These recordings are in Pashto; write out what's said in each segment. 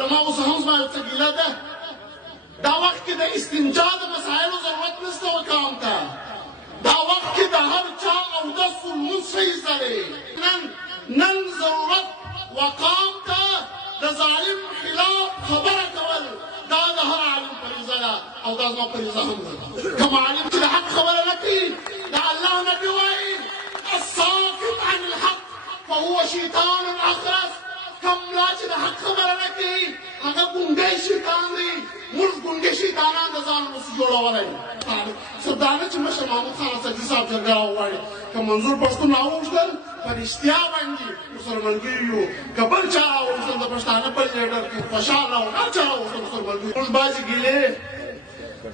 علماو څخه هم زما یو څه ګیله ده دا وخت کې د استنجا د مسایلو ضرورت نشته وکام ته دا وخت کې د هر چا اودس لمونځ صحیح سره نن ضرورت وقام ته د ظالم خلاف خبره کول دا د هر عالم فریضه ده او دا زما فریضه هم ده کوم عالم چې د حق خبره نه کوي د الله نبي وایي الساکت عن الحق فهو شیطان اخرس کوم لا چې د حق خبره نه کوي هغه ګونګی شیطان دی موږ ګونګی شیطانان د ځان اوسو جوړولی سردانه چې مشر محمود خان اسدي صاحب جرګه راوغواړي که منظور پښتون راوغوښتل په رښتیا باندې ورسره ملګري یو که بل چا راوغوښتل د پښتانه بل لیډر خوشحال او هر چا راوغوښتل ورسره ملګري موږ بعضې ګیلې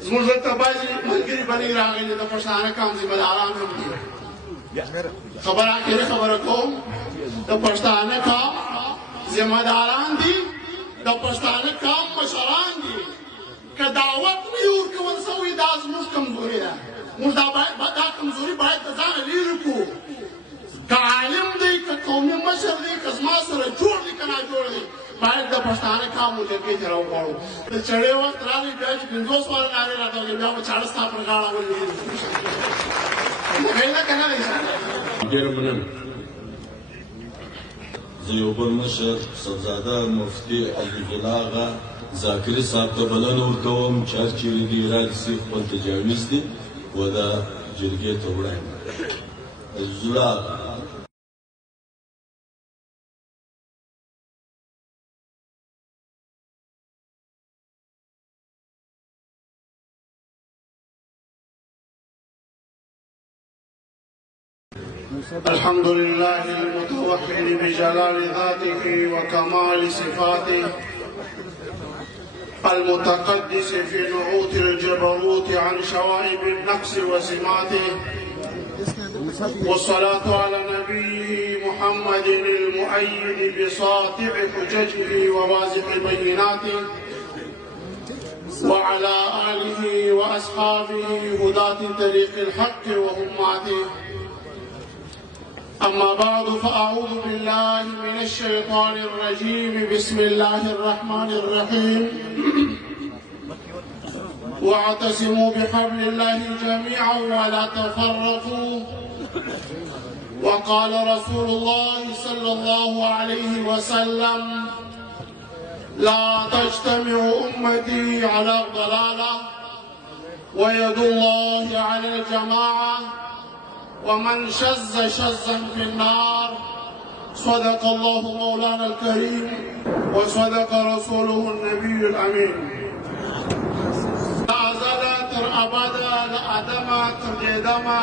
زموږ دلته بعضې ملګري بنۍ راغلي د پښتانه کام ذمه داران هم دي خبره اخري خبره کوم د پښتانه کام ذمه داران دي د پښتانه کام مشران دي که دعوت نه وي ورکول سوی دا زموږ کمزوري ده موږ دا کمزوري باید د ځانه لرې کړو که عالم دی که قومي مشر دی که زما سره جوړ دی که ناجوړ دی باید د پښتانه کام و جرګې ته راوغواړو د چړې وخت راغی بیا چې 50 واله نارې راته وکړې بیا به چاړه ستا پر غاړه ولوېږي نه که نه دی ډېره مننه زه یو بل مشر صفزاده مفتي عبدالله آغا ذاکري صاحب ته بلنه ورکوم چې هر چېرې دي را دي سي خپل تجاویز دي و دا جرګې ته وړایم عزالله آغا الحمد لله المتوحد بجلال ذاته وكمال صفاته المتقدس في نعوت الجبروت عن شوائب النقص وسماته والصلاة على نبيه محمد المؤيد بساطع حججه وواضح بيناته وعلى آله وأصحابه هداة طريق الحق وهماته أما بعد فأعوذ بالله من الشيطان الرجيم بسم الله الرحمن الرحيم واعتصموا بحبل الله جميعا ولا تفرقوا وقال رسول الله صلى الله عليه وسلم لا تجتمع أمتي على الضلالة ويد الله على الجماعة ومن شذ شذا في النار صدق الله مولانا الكريم وصدق رسوله النبي الأمين لا أزال تر أبدا لا أدم تر ديدما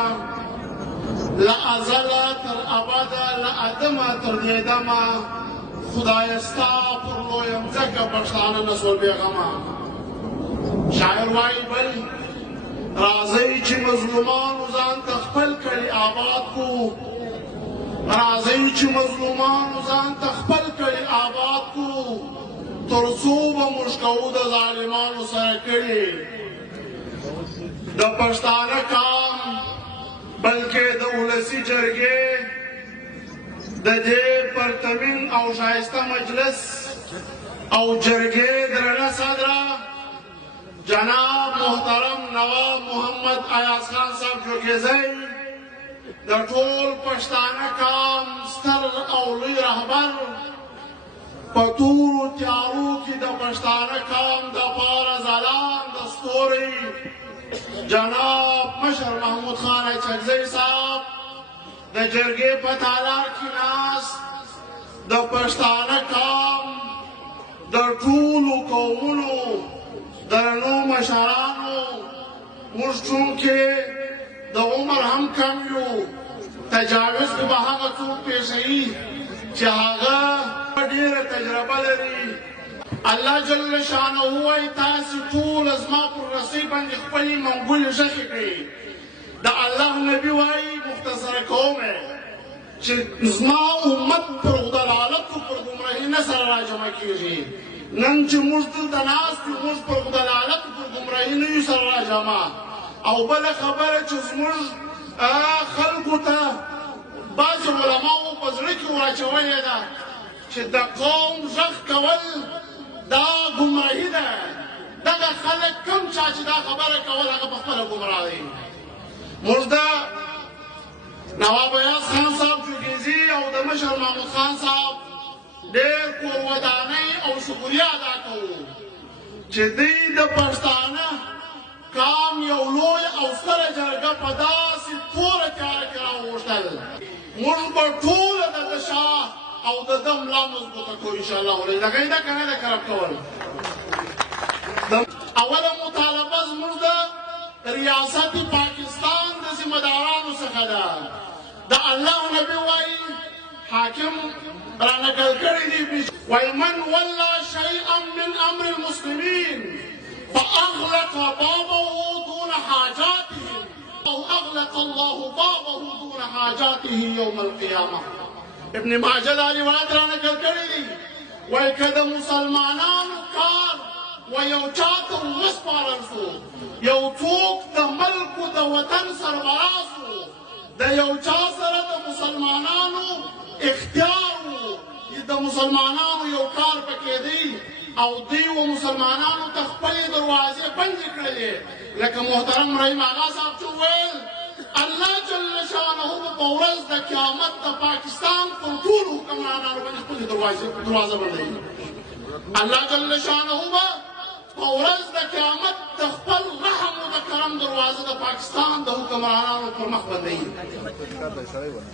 لا أزال تر أبدا لا أدم تر ديدما خدای ستا پر لویم ځکه پښتانه نسول بېغمه شاعر وایي بل راځئ چې مظلومانو ځان ته خپل کړي آباد کو راځئ چې مظلومانو ځان ته خپل کړي آباد کو تر څو به موږ کوو د ظالمانو سره کړي د پښتانه کام بلکې د ولسي جرګې د دې پرتمین او ښایسته مجلس او جرګې درنه صدره جناب محترم نواب محمد ایاز خان صاحب جوګیزی د ټول پښتانه کام ستر او لوی رهبر په تورو تیارو کې د پښتانه کام دپاره ځلانده ستوری جناب مشر محمود خان اچکزی صاحب د جرګې په تالار کې ناست د پښتانه کام د ټولو قومونو درنو مشرانو موږ چونکې د عمر هم کم یو تجاوز خو به هغه څوک پېښوي چې هغه ډېره تجربه لري الله جل شانه وایي تاسې ټول زما پر رسۍ باندې خپلې منګولې ژښې کړئ د الله نبي وایي مختصره کوم چې زما امت پر ضلالت او پر ګمراهي نه سره راجمع کېږي نن چې موږ دلته ناست یو موږ پر ضلالت پر ګمراهي نه یو سره راجمع او بله خبره چې زموږ خلکو ته بعضې علماو په زړه کې واچولې ده چې د قوم غږ کول دا ګمراهي ده. دغه خلک کوم چا چې دا خبره کول هغه په خپله ګمراه دی. موږ د نواب ایاز خان صاحب جوګیزي او د مشر محمود خان صاحب ډېر کورودانۍ او شکریه ادا کوو چې دوی د پښتانه قام یو لوی او ستره جرګه په داسې توره تیاره کې راوغوښتل. موږ به ټوله د ده شاه او د ده ملا مضبوطه کوو انشاءالله. دغه یې ده که نه ده کرب کول. اوله مطالبه زموږ د ریاست پاکستان د ذمهدارانو څخه ده. د الله نبي وایي حاکم رانقل کړی دی وایي من ولا شیئا من امر المسلمین فاغلق بابه دون حاجاتهم او اغلق الله بابه دون حاجاته يوم القيامه. ابن ماجه دا روایت رانقل کړی دی وایي که د مسلمانانو کار و یو چاته وسپارل شو، یو څوک د ملک د وطن سربراز و، د یو چا سره د مسلمانانو اختیار و، د مسلمانانو یو کار پکې دی او دوی و مسلمانانو ته خپلې دروازې بندې کړلې. لکه محترم رحیم آغا صاحب چې وویل الله جل شانه به په ورځ د قیامت د پاکستان پر ټولو حکمرانانو باندې خپلې دروازه بندوي. الله جل شانه به په ورځ د قیامت د خپل رحم او د کرم دروازه د پاکستان د حکمرانانو پر مخ بندوي.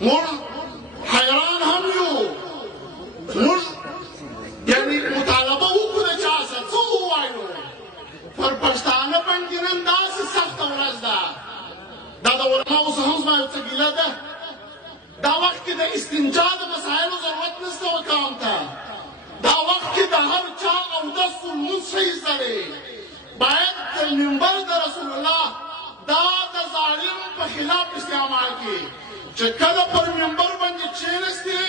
موږ حیران هم یو. موږ یعنې مطالبه وکړو د چا څه څه ووایو. پر پښتانه باندې نن داسې سخته ورځ ده. دا د علماو څخه هم زما یو څه ګیله ده. دا وخت کې د استنجا د مسایلو ضرورت نشته وقام ته. دا وخت کې د هر چا اودس لمونځ صحیح دی. باید د منبر د رسول الله دا د ظالم په خلاف استعمال کړي چې کله پر منبر باندې کښېنستې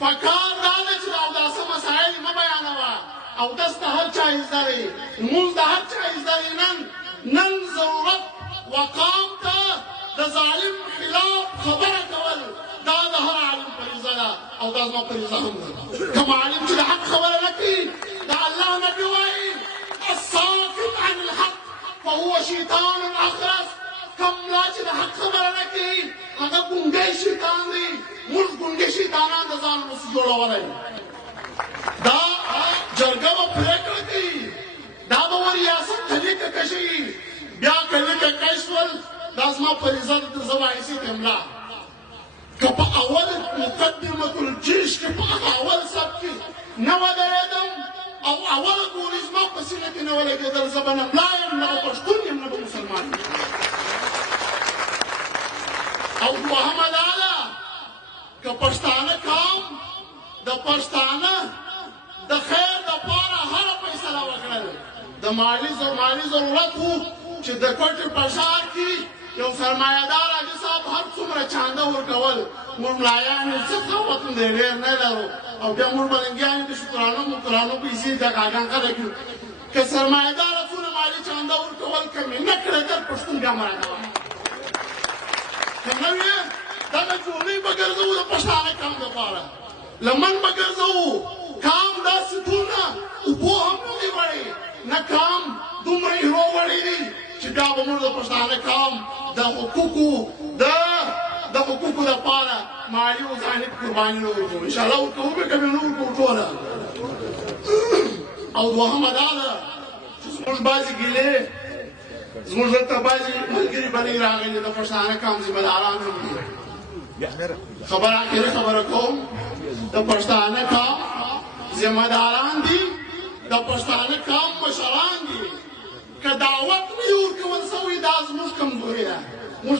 پکار دا ده چې د اوداسه مسایل مه بیانوه. اودس د هر چا زده دی، لمونځ د هر چا زده دی. نن ضرورت وقام ته د ظالم خلاف خبره کول دا د هر عالم فریضه ده او دا زما فریضه هم ده. کوم عالم چې د حق خبره نه کوي د الله نبي وایي الساکت عن الحق فهو شیطان اخرس. کوم لا چې د حق خبره نه کوي هغه ګونګی شیطان دی. موږ ګونګی شیطانان د ځان نسو جوړولی. دا جرګه به پرېکړه کوي، دا به ریاست ته لیکه کشوي. بیا که لیکه کش شول دا زما فریضه ده زه وایسي املا. که په اول مقدمة الجيش کې په هغه اول صف کې نه ودرېدم او اول ګولۍ زما په سینه کې نه ولګېدل زه به نه ملا یم نه به پښتون یم نه به مسلمان یم. او دوهمه دا ده که پښتانه قوم د پښتانه د خیر دپاره هره فیصله وکړل. د مالي ضرورت و چې د کوټې په ښار کې یو سرمایهدار حاجي صاحب هر څومره چانده ورکول. موږ ملایان یې څه قوت دی ډېر نه لرو او بیا موږ ملنګیان یې د شکرانو مکرانو پیسې دغاګان خلک یو. که سرمایهداره څونه مالي چانده ورکول که مې نه کړی در پښتون بیا مه راکوه. که نه وي دغه جوړۍ به ګرځوو د پښتانه قام دپاره. لمن به ګرځوو. قام داسې ټولنه اوبو هم نه دي وړی، نه قام دومره ایرو وړی دي چې بیا به موږ د پښتانه قام د حقوقو دپاره مالي او ځاني قرباني نه ورکوو. انشاءالله ورکوو به که مې نه ورکوو ټوله. او دوهمه دا ده چې زموږ بعضې ګیلې زموږ دلته بعضې ملګري بلې راغلي د پښتانه قام ذمهداران هم دي. خبره اخري خبره کوم. د پښتانه قام ذمهداران دي، د پښتانه قام مشران دي. که دعوت نه وي ورکول سوی دا زموږ کمزوري ده. موږ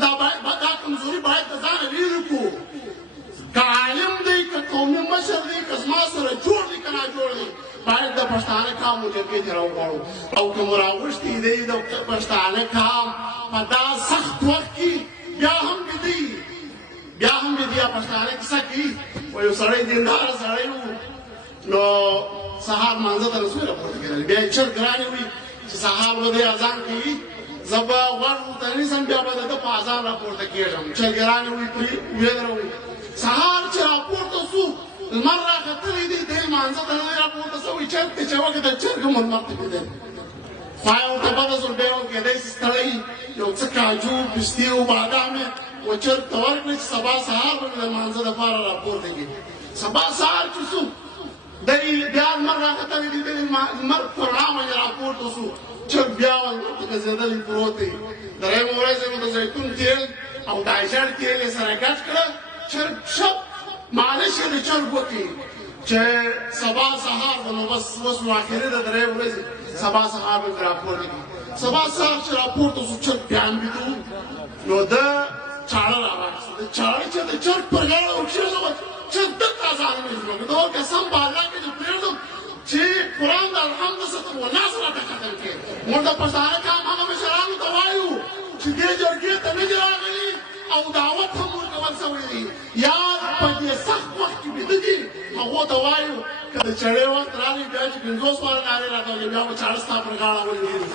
دا کمزوري باید د ځانه لرې کړو. که عالم دی که قومي مشر دی که زما سره جوړ دی که ناجوړ دی باید د پښتانه قام و جرګې ته راوغواړو. او که مو راغوښتي دی د پښتانه قام په دا سخت وخت کې بیا هم بدي پښتانه کیسه کوي. و یو سړی دینداره سړی و نو سهار مانځه ته رسوی راپورته کېدل. بیا یې چرګ رانې وي چې سهار به دی اذان کوي زه به غوږ ورته نیسم بیا به د ده په اذان راپورته کېږم. چرګې رانې وي پرې ویې دروي. سهار چې راپورته سو لمر راختلی دی دی لمانځه ته نه راپورته سوی چرته چې وکتل چرګ هم لمر ته کېدل ما یې ورته بده زول بیا ویل کېدی شي ستړی یو څه کاجو پستې او بادام یې و چرګ ته ورکړئ چې سبا سهار به د لمانځه دپاره راپورته کړي سبا سهار چې سو دی بیا لمر راختلی دی دی لمر په رڼا باندې راپورته سو چرګ بیا ورته ګرځېدلی پروت دی درېیمه ورځ یې د زیتون تېل او د ایجړ تېل یې سره ګډ کړه چرګ شپ مالش یې د چرګ وکړي چې سبا سهار به نو بس اوس نو اخري د درېیمې ورځې سبا سهار به ترې راپورته کړي سبا سهار چې راپورته سو چرګ بیا هم ویده و نو ده چاړه راواخیسته د چاړه چې د چرګ پر غاړه وکښېږدوه چرګ دلته ازانه مې جوړه کړه د قسم په الله کې دې پرېږدم چې قرآن د الحمد ستر والناس راته ختم کړي موږ د پښتانه قام هغه مشرانو ته وایو چې دې جرګې ته نه دي راغلي او دعوت هم ورکول سوی دی یا په دې سخت وخت کې بیده دي هغو ته وایو که د چړې وخت راغی بیا چې 50 واره نارې راته وایي بیا به چاړه ستا پر غاړه ولګېږي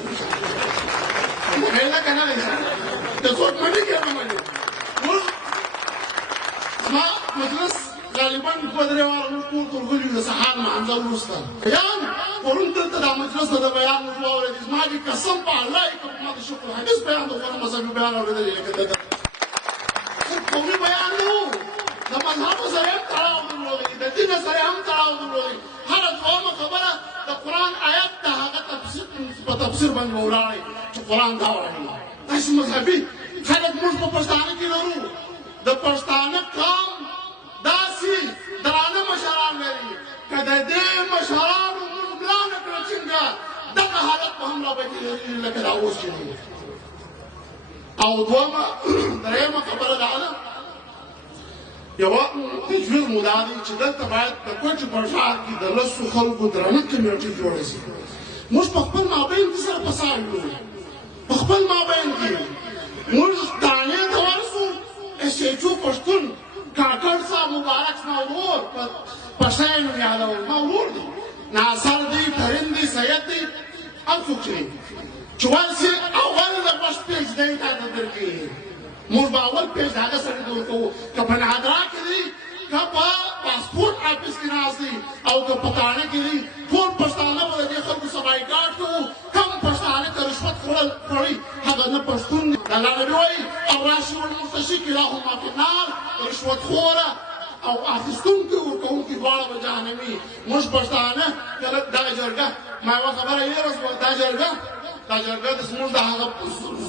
پوهېده که نه دی د څوک منې کې نه منې موږ زما مجلس غالبا 2-3 واره موږ کور ته ورغلي د سهار لمانځه وروسته بیان پرون دلته دا مجلس ته د بیان موږ واورېدي زما دې قسم په الله یې که ما د شکر حدیث بیان د غوره مذهبي بیان اورېدلی لکه د قومي بیان نه و د مذهبو سره هم تړاو درلودی د دین سره هم تړاو درلودی هره دویمه خبره د قرآن آیت د هغه په تفسیر باندې به ولاړی چې قرآن دا وایي داسې مذهبي خلک موږ په پښتانه کې لرو د پښتانه قام داسې درانه مشران لري که د دې مشرانو موږ ملا نه کړه څنګه دغه حالت به هم رابطې لري لکه دا اوس چې دی او درېیمه خبره دا ده یوه تجویز مو دا دی چې دلته باید د کوټې په ښار کې د 10 خلکو درانه کمیټې جوړه شي موږ په خپل مابین کې سره فساد یو په خپل مابین کې موږ دانې ته ورسو ایس ایچ او پښتون کاکړ صاحب مبارک زما ورور په شی نوم یادول زما ورور دی ناصر دی ترین دی سید دی هر څوک چې دی چې ورسي اول د فسټ پیج دی تا ته درکوي موږ به اول پیج د هغه سړي ته ورکوو که په نادرا کې دی که په پاسپورټ آفیس کې ناست دی او که په تاڼه کې دی ټول پښتانه به د دې خلکو سبایکاټ کوو کم پښتانه که رشوت خوړی هغه نه پښتون دی الله نبي وایي الراشي والمرتشي کلاهما فی النار رشوت خوره او اخیستونکي ورکوونکي دواړه به جهنمي موږ پښتانه کله دا جرګه ما یوه خبره هېره شوه دا جرګه د زموږ د هغه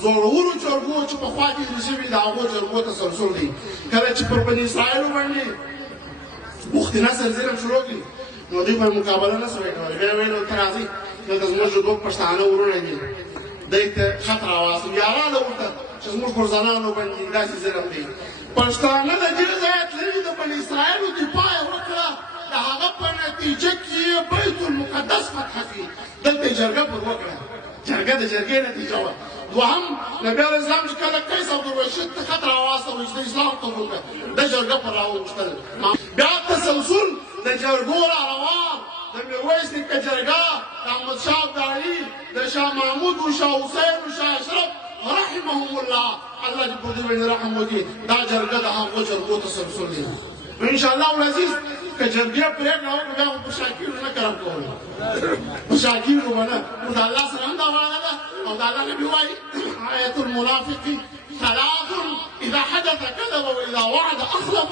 زورورو جرګو چې پخوا تېرې شوي د هغو جرګو تسلسل دی کله چې پر بني اسرایلو باندې بخت نصر ظلم شروع کړي نو دوی به مقابله نه سوی کولی بیا یې ویل ورته راځئ دلته زموږ دوه پښتانه ورونه دي دوی ته خط راواستم یارانه ورته چې زموږ پر زنانو باندې داسې ظلم دی پښتانه د دې ځایه تللي د بني اسرایلو دفاع یې وکړه د هغه په نتیجه کې یې بیت المقدس فتح کړي دلته یې جرګه پر وکړه جرګه د جرګې نتیجه وه دوهم نبي علیه السلام چې کله قیس عبدالرشید ته خط راواستوی چې د اسلام قبول کړه د جرګه پر راوغوښتل بیا تسلسل د جرګو را روان د میرویس نیکه جرګه د احمدشاه ابدالي د شاه محمود و شاه حسین و شاه اشرف رحمهم الله الله دې پر دوی باندې رحم وکړي دا جرګه د هغو جرګو تسلسل دی نو انشاءالله العزیز که جرګې پرېکړه وکړو بیا خو په شاکیرو نه کرم کولی په شاکیرو به نه نو د الله سره هم دا وعده ده او د الله نبي وایي آیة المنافق 3 اذا حدث كذب واذا وعد اخلف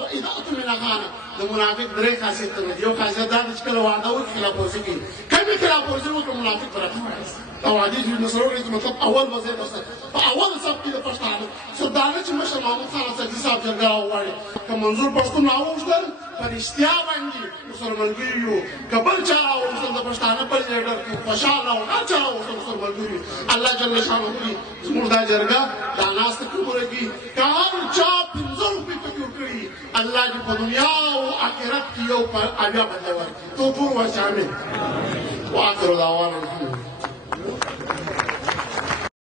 واذا اؤتمن خان د منافق 3 خاصیتونه دي یو خاصیت دا چې کله وعده وکړي خلافورزي کوي کله خلافورزي وکړي منافق راته وایي او حدیث ابن مسعود مطلب اول وځي درسته په اول صف کې د پښتانه سردار چې مشر محمود خان سګي صاحب جرګه راوړي که منظور پښتون راوښتل په رښتیا باندې مسلمانګي یو کبل چا راوښتل د پښتانه په لیډر کې خوشاله او هر چا راوښتل مسلمانګي الله جل شانه دې زموږ دا جرګه دا ناست کومره کې که هر چا 15 روپۍ پکې ورکړي الله دې په دنیا او آخرت کې یو په اویا بدل ورکړي تو ټول واشامل واخر دعوانا